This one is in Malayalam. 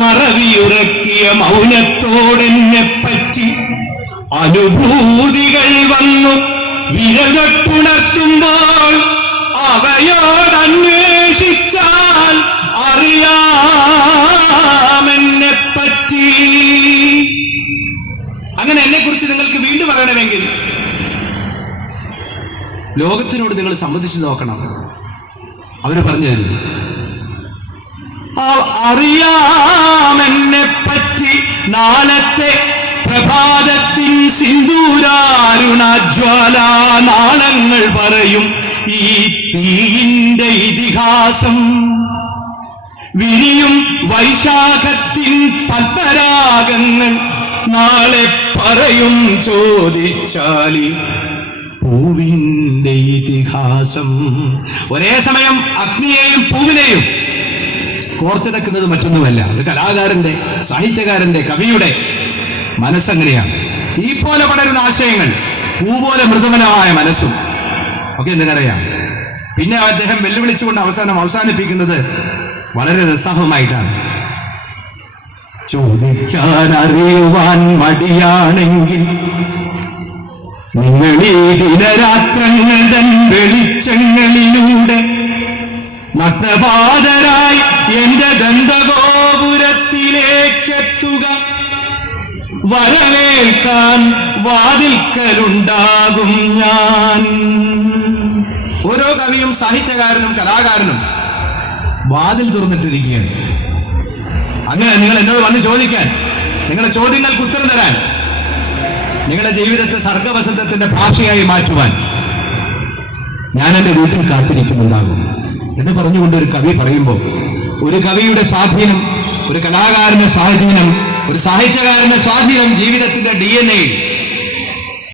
മറവിയുറക്കിയ മൗനത്തോടെന്നെ പറ്റി അനുഭൂതികൾ വന്നു. വിരലട്ടുണർത്തുമ്പോൾ അവയോടന്വേഷിച്ചാൽ അറിയാമെന്നെ പറ്റി അങ്ങനെ എന്നെ കുറിച്ച് നിങ്ങൾക്ക് വീണ്ടും പറയണമെങ്കിൽ ലോകത്തിനോട് നിങ്ങൾ സംബന്ധിച്ച് നോക്കണം. അവർ പറഞ്ഞു തരുന്നു അറിയാമെന്നെ പറ്റി നാളത്തെ പ്രഭാതത്തിൻ സിന്ദൂരാരുണജ്വാല നാളങ്ങൾ പറയും ഈ തീയിന്റെ ഇതിഹാസം. വിരിയും വൈശാഖത്തിൻ പത്മരാഗങ്ങൾ നാളെ പറയും ചോദിച്ചാലി പൂവിന്റെ ഇതിഹാസം. ഒരേ സമയം അഗ്നിയെയും പൂവിനെയും കോർത്തെടുക്കുന്നത് മറ്റൊന്നുമല്ല. ഒരു കലാകാരന്റെ സാഹിത്യകാരന്റെ കവിയുടെ മനസ്സങ്ങനെയാണ്. തീ പോലെ പടരുന്ന ആശയങ്ങൾ പൂ പോലെ മനസ്സും ഒക്കെ എന്തിനറിയാം പിന്നെ അദ്ദേഹം വെല്ലുവിളിച്ചുകൊണ്ട് അവസാനം അവസാനിപ്പിക്കുന്നത് വളരെ രസാഹമായിട്ടാണ്. ചോദിക്കാൻ അറിയുവാൻ മടിയാണെങ്കിൽ നിങ്ങൾ ഈ ദിനരാത്രങ്ങൾ തൻ വെളിച്ചങ്ങളിലൂടെ നഗ്നപാതരായി എന്റെ ദന്തഗോപുരത്തിലേക്കെത്തുക വരവേൽക്കാൻ വാതിൽക്കലുണ്ടാകും ഞാൻ. ഓരോ കവിയും സാഹിത്യകാരനും കലാകാരനും വാതിൽ തുറന്നിട്ടിരിക്കുകയാണ്. അങ്ങനെ നിങ്ങൾ എന്നോട് വന്ന് ചോദിക്കാൻ നിങ്ങളുടെ ചോദ്യങ്ങൾക്ക് ഉത്തരം തരാൻ നിങ്ങളുടെ ജീവിതത്തെ സർഗവസന്തത്തിന്റെ ഭാഷയായി മാറ്റുവാൻ ഞാൻ എന്റെ വീട്ടിൽ കാത്തിരിക്കുന്നുണ്ടാകും. എന്ന് പറഞ്ഞുകൊണ്ട് ഒരു കവി പറയുമ്പോൾ ഒരു കവിയുടെ സ്വാധീനം ഒരു കലാകാരന്റെ സ്വാധീനം ഒരു സാഹിത്യകാരന്റെ സ്വാധീനം ജീവിതത്തിന്റെ ഡി എൻ എ